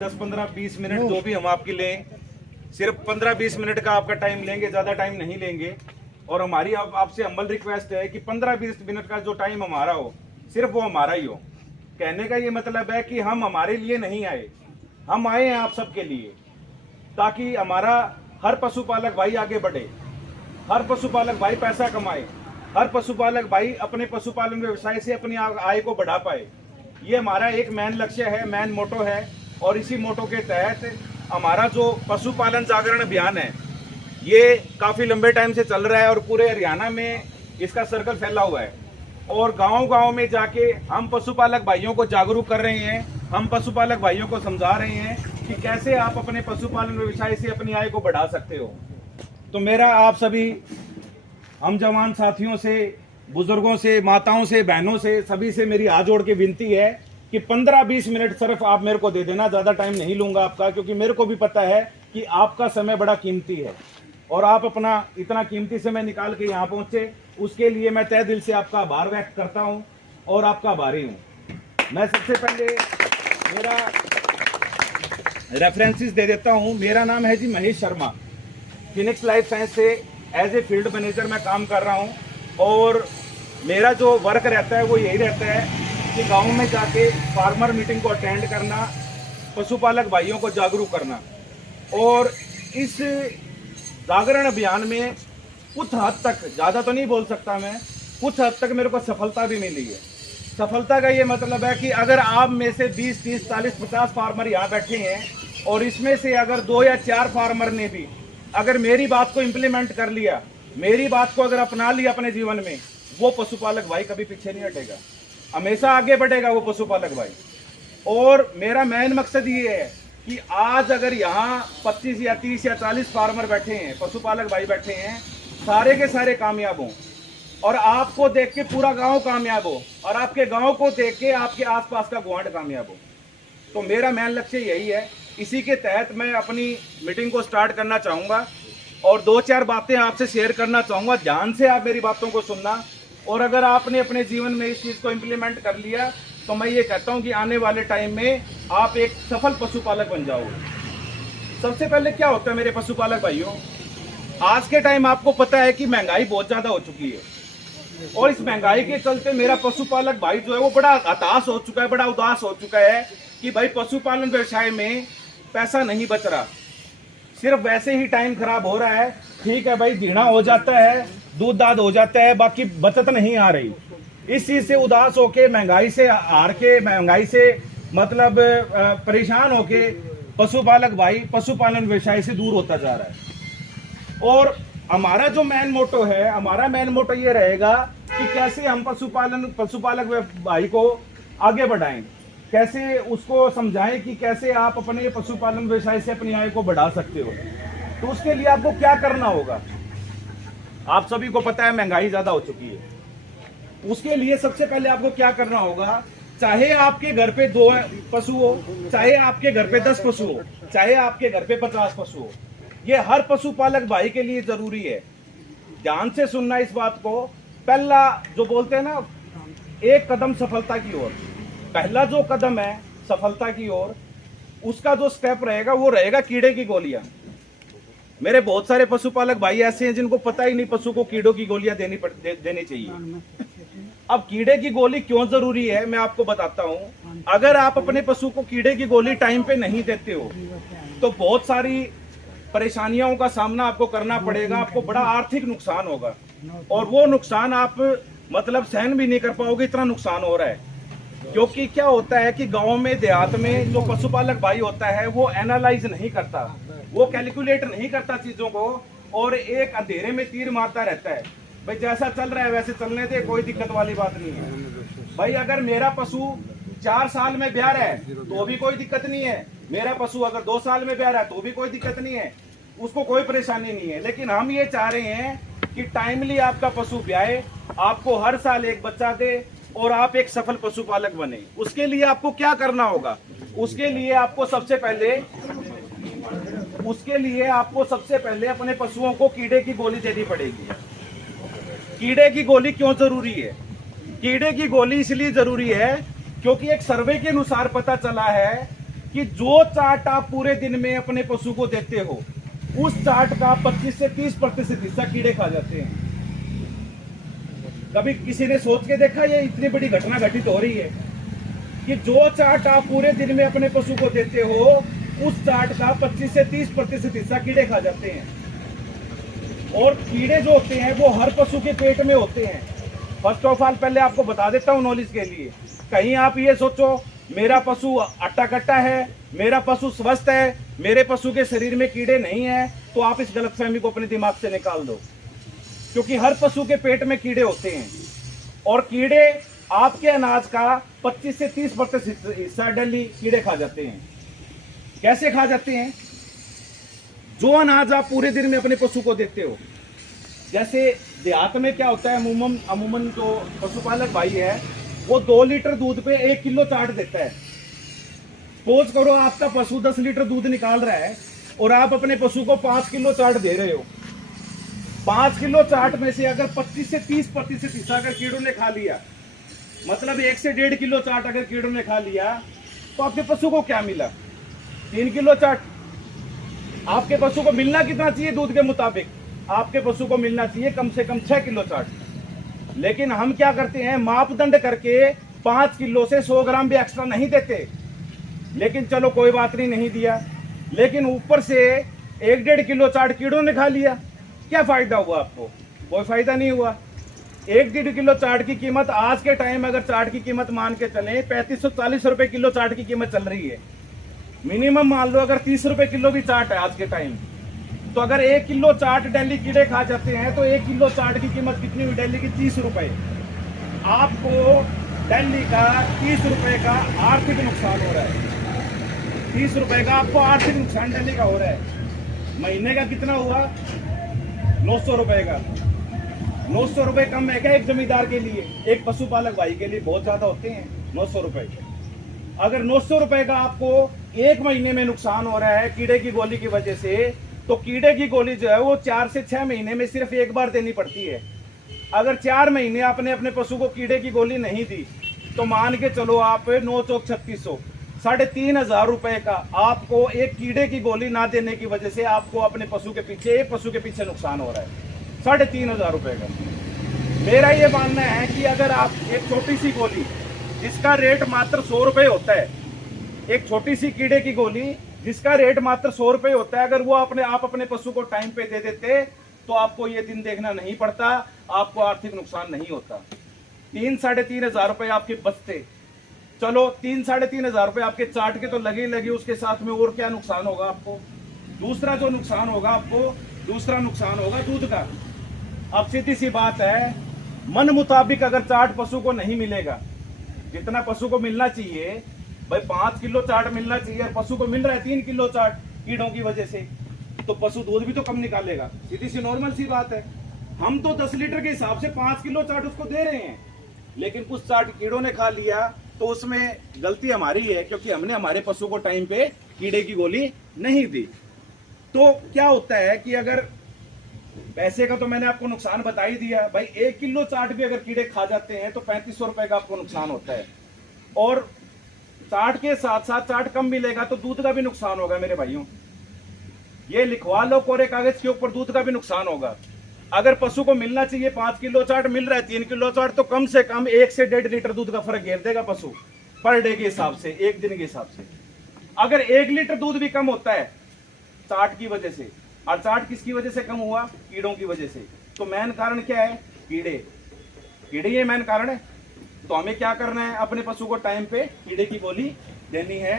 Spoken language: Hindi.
10-15-20 मिनट जो भी हम आपके लें, सिर्फ 15-20 मिनट का आपका टाइम लेंगे, ज़्यादा टाइम नहीं लेंगे। और हमारी आपसे हम्बल रिक्वेस्ट है कि 15-20 मिनट का जो टाइम हमारा हो, सिर्फ वो हमारा ही हो। कहने का ये मतलब है कि हम हमारे लिए नहीं आए, हम आए हैं आप सबके लिए, ताकि हमारा हर पशुपालक भाई आगे बढ़े, हर पशुपालक भाई पैसा कमाए, हर पशुपालक भाई अपने पशुपालन व्यवसाय से अपनी आय को बढ़ा पाए। ये हमारा एक मेन लक्ष्य है, मेन मोटो है। और इसी मोटो के तहत हमारा जो पशुपालन जागरण अभियान है, ये काफ़ी लंबे टाइम से चल रहा है और पूरे हरियाणा में इसका सर्कल फैला हुआ है। और गांव-गांव में जाके हम पशुपालक भाइयों को जागरूक कर रहे हैं, हम पशुपालक भाइयों को समझा रहे हैं कि कैसे आप अपने पशुपालन व्यवसाय से अपनी आय को बढ़ा सकते हो। तो मेरा आप सभी हम जवान साथियों से, बुजुर्गों से, माताओं से, बहनों से, सभी से मेरी हाथ जोड़ के विनती है कि 15-20 मिनट सिर्फ आप मेरे को दे देना। ज़्यादा टाइम नहीं लूँगा आपका, क्योंकि मेरे को भी पता है कि आपका समय बड़ा कीमती है और आप अपना इतना कीमती समय निकाल के यहाँ पहुँचे, उसके लिए मैं तहे दिल से आपका आभार व्यक्त करता हूँ और आपका आभारी हूँ। मैं सबसे पहले मेरा रेफरेंसेस दे देता हूँ। मेरा नाम है जी Mahesh Sharma, Phoenix life science से एज ए फील्ड मैनेजर मैं काम कर रहा हूँ। और मेरा जो वर्क रहता है वो यही रहता है कि गांव में जाके फार्मर मीटिंग को अटेंड करना, पशुपालक भाइयों को जागरूक करना। और इस जागरण अभियान में कुछ हद तक, ज़्यादा तो नहीं बोल सकता मैं, कुछ हद तक मेरे को सफलता भी मिली है। सफलता का ये मतलब है कि अगर आप में से 20, 30, 40, 50 फार्मर यहाँ बैठे हैं और इसमें से अगर 2 या 4 फार्मर ने भी अगर मेरी बात को इम्प्लीमेंट कर लिया, मेरी बात को अगर अपना लिया अपने जीवन में, वो पशुपालक भाई कभी पीछे नहीं हटेगा, हमेशा आगे बढ़ेगा वो पशुपालक भाई। और मेरा मेन मकसद ये है कि आज अगर यहाँ 25 या 30 या 40 फार्मर बैठे हैं, पशुपालक भाई बैठे हैं, सारे के सारे कामयाब हों और आपको देख के पूरा गांव कामयाब हो और आपके गांव को देख के आपके आसपास का गुआंढ कामयाब हो। तो मेरा मेन लक्ष्य यही है। इसी के तहत मैं अपनी मीटिंग को स्टार्ट करना चाहूँगा और 2-4 बातें आपसे शेयर करना चाहूँगा। ध्यान से आप मेरी बातों को सुनना, और अगर आपने अपने जीवन में इस चीज़ को इम्प्लीमेंट कर लिया तो मैं ये कहता हूँ कि आने वाले टाइम में आप एक सफल पशुपालक बन जाओगे। सबसे पहले क्या होता है मेरे पशुपालक भाइयों, आज के टाइम आपको पता है कि महंगाई बहुत ज़्यादा हो चुकी है और इस महंगाई के चलते मेरा पशुपालक भाई जो है वो बड़ा हताश हो चुका है, बड़ा उदास हो चुका है कि भाई पशुपालन व्यवसाय में पैसा नहीं बच रहा, सिर्फ वैसे ही टाइम खराब हो रहा है। ठीक है भाई, जीना हो जाता है, दूध दाद हो जाता है, बाकी बचत नहीं आ रही। इस चीज़ से उदास होके, महंगाई से हार के, महंगाई से मतलब परेशान होके पशुपालक भाई पशुपालन व्यवसाय से दूर होता जा रहा है। और हमारा जो मेन मोटो है, हमारा मेन मोटो ये रहेगा कि कैसे हम पशुपालक भाई को आगे बढ़ाएं, कैसे उसको समझाएं कि कैसे आप अपने पशुपालन व्यवसाय से अपनी आय को बढ़ा सकते हो। तो उसके लिए आपको क्या करना होगा, आप सभी को पता है महंगाई ज्यादा हो चुकी है। उसके लिए सबसे पहले आपको क्या करना होगा, चाहे आपके घर पे 2 पशु हो, चाहे आपके घर पे 10 पशु हो, चाहे आपके घर पे 50 पशु हो, ये हर पशुपालक भाई के लिए जरूरी है। ध्यान से सुनना इस बात को। पहला जो बोलते हैं ना, एक कदम सफलता की ओर, पहला जो कदम है सफलता की ओर, उसका जो स्टेप रहेगा वो रहेगा कीड़े की गोलियां। मेरे बहुत सारे पशुपालक भाई ऐसे हैं जिनको पता ही नहीं पशु को कीड़ों की गोलियां देनी चाहिए। अब कीड़े की गोली क्यों जरूरी है मैं आपको बताता हूं। अगर आप अपने पशु को कीड़े की गोली टाइम पे नहीं देते हो तो बहुत सारी परेशानियों का सामना आपको करना पड़ेगा, आपको बड़ा आर्थिक नुकसान होगा और वो नुकसान आप मतलब सहन भी नहीं कर पाओगे, इतना नुकसान हो रहा है। क्योंकि क्या होता है कि गांव में, देहात में जो पशुपालक भाई होता है वो एनालाइज नहीं करता, वो कैलकुलेट नहीं करता चीजों को और एक अंधेरे में तीर मारता रहता है। भाई जैसा चल रहा है वैसे चलने दे, कोई दिक्कत वाली बात नहीं है। भाई अगर मेरा पशु 4 साल में ब्याह है तो भी कोई दिक्कत नहीं है, मेरा पशु अगर 2 साल में ब्याह है तो भी कोई दिक्कत नहीं है, उसको कोई परेशानी नहीं है। लेकिन हम ये चाह रहे हैं कि टाइमली आपका पशु ब्याहे, आपको हर साल एक बच्चा दे और आप एक सफल पशुपालक बने। उसके लिए आपको क्या करना होगा, उसके लिए आपको सबसे पहले अपने पशुओं को कीड़े की गोली देनी पड़ेगी। कीड़े की गोली क्यों जरूरी है, कीड़े की गोली इसलिए जरूरी है क्योंकि एक सर्वे के अनुसार पता चला है कि जो चाट आप पूरे दिन में अपने पशु को देते हो, उस चाट का 25 से 30% हिस्सा कीड़े खा जाते हैं। कभी किसी ने सोच के देखा ये इतनी बड़ी घटना घटित हो रही है कि जो चाट आप पूरे दिन में अपने पशु को देते हो, उस चाट का 25 से 30% हिस्सा कीड़े खा जाते हैं। और कीड़े जो होते हैं वो हर पशु के पेट में होते हैं। फर्स्ट ऑफ ऑल पहले आपको बता देता हूँ नॉलेज के लिए, कहीं आप ये सोचो मेरा पशु अट्टा कट्टा है, मेरा पशु स्वस्थ है, मेरे पशु के शरीर में कीड़े नहीं है, तो आप इस गलतफहमी को अपने दिमाग से निकाल दो, क्योंकि हर पशु के पेट में कीड़े होते हैं। और कीड़े आपके अनाज का 25 से 30% हिस्सा डेली कीड़े खा जाते हैं। कैसे खा जाते हैं? जो अनाज आप पूरे दिन में अपने पशु को देते हो, जैसे देहात में क्या होता है, अमूमन जो पशुपालक भाई है वो 2 लीटर दूध पे 1 किलो चाट देता है। सपोज करो आपका पशु 10 लीटर दूध निकाल रहा है और आप अपने पशु को 5 किलो चाट दे रहे हो। 5 किलो चाट में से अगर 25 से 30% हिस्सा अगर कीड़ों ने खा लिया, मतलब 1 से 1.5 किलो चाट अगर कीड़ों ने खा लिया, तो आपके पशु को क्या मिला? 3 किलो चाट। आपके पशु को मिलना कितना चाहिए दूध के मुताबिक? आपके पशु को मिलना चाहिए कम से कम 6 किलो चाट। लेकिन हम क्या करते हैं, मापदंड करके 5 किलो से 100 ग्राम भी एक्स्ट्रा नहीं देते। लेकिन चलो कोई बात नहीं दिया, लेकिन ऊपर से 1-1.5 किलो चाट कीड़ों ने खा लिया। क्या फायदा हुआ आपको? कोई फायदा नहीं हुआ। 1-1.5 किलो चाट की कीमत आज के टाइम, अगर चाट की कीमत मान के चले 3540 रुपए किलो चाट की कीमत चल रही है। मिनिमम मान लो अगर 30 रुपए किलो भी चाट है आज के टाइम, तो अगर 1 किलो चाट डेली कीड़े खा जाते हैं तो 1 किलो चाट की कीमत कितनी हुई? डेली की 30 रुपए। आपको डेली का 30 रुपए का आर्थिक नुकसान हो रहा है। 30 रुपए का आपको आर्थिक नुकसान डेली का हो रहा है। महीने का कितना हुआ? 900 रुपए का। 900 रुपए कम है क्या एक जमींदार के लिए? एक पशुपालक भाई के लिए बहुत ज्यादा होते हैं 900 रुपए। अगर 900 रुपए का आपको एक महीने में नुकसान हो रहा है कीड़े की गोली की वजह से, तो कीड़े की गोली जो है वो 4 से 6 महीने में सिर्फ एक बार देनी पड़ती है। अगर 4 महीने आपने अपने पशु को कीड़े की गोली नहीं दी, तो मान के चलो आप 9 चौक 3600, 3500 रुपए का आपको एक कीड़े की गोली ना देने की वजह से आपको अपने पशु के पीछे, एक पशु के पीछे नुकसान हो रहा है 3500 रुपए का। मेरा ये मानना है कि अगर आप एक छोटी सी गोली जिसका रेट मात्र 100 रुपए होता है, एक छोटी सी कीड़े की गोली जिसका रेट मात्र 100 रुपए होता है, अगर वो आप अपने पशु को टाइम पे दे देते तो आपको ये दिन देखना नहीं पड़ता, आपको आर्थिक नुकसान नहीं होता। 3-3.5 रुपए आपके बचते। चलो 3-3.5 रुपए आपके चाट के तो लगे लगे, उसके साथ में और क्या नुकसान होगा आपको? दूसरा जो नुकसान होगा आपको, दूसरा नुकसान होगा दूध का। अब सीधी सी बात है, मन मुताबिक अगर चाट पशु को नहीं मिलेगा, जितना पशु को मिलना चाहिए भाई 5 किलो चाट मिलना चाहिए, और पशु को मिल रहा है 3 किलो चाट कीड़ों की वजह से, तो पशु दूध भी तो कम निकालेगा। सीधी सी नॉर्मल सी बात है। हम तो 10 लीटर के हिसाब से 5 किलो चाट उसको दे रहे हैं, लेकिन कुछ चाट कीड़ों ने खा लिया, तो उसमें गलती हमारी है, क्योंकि हमने हमारे पशु को टाइम पे कीड़े की गोली नहीं दी। तो क्या होता है कि अगर पैसे का तो मैंने आपको नुकसान बता ही दिया भाई, 1 किलो चाट भी अगर कीड़े खा जाते हैं तो 3500 रुपए का आपको नुकसान होता है। और चाट के साथ साथ चाट कम मिलेगा तो दूध का भी नुकसान होगा मेरे भाइयों। ये लिखवा लो कोरे कागज के ऊपर, दूध का भी नुकसान होगा। अगर पशु को मिलना चाहिए 5 किलो चाट, मिल रहा है 3 किलो चाट, तो कम से कम 1 से 1.5 लीटर दूध का फर्क घेर देगा पशु पर डे के हिसाब से, एक दिन के हिसाब से। अगर 1 लीटर दूध भी कम होता है चाट की वजह से, और चाट किसकी वजह से कम हुआ? कीड़ों की वजह से। तो मेन कारण क्या है? कीड़े। कीड़े ये मेन कारण है। तो हमें क्या करना है? अपने पशु को टाइम पे कीड़े की गोली देनी है।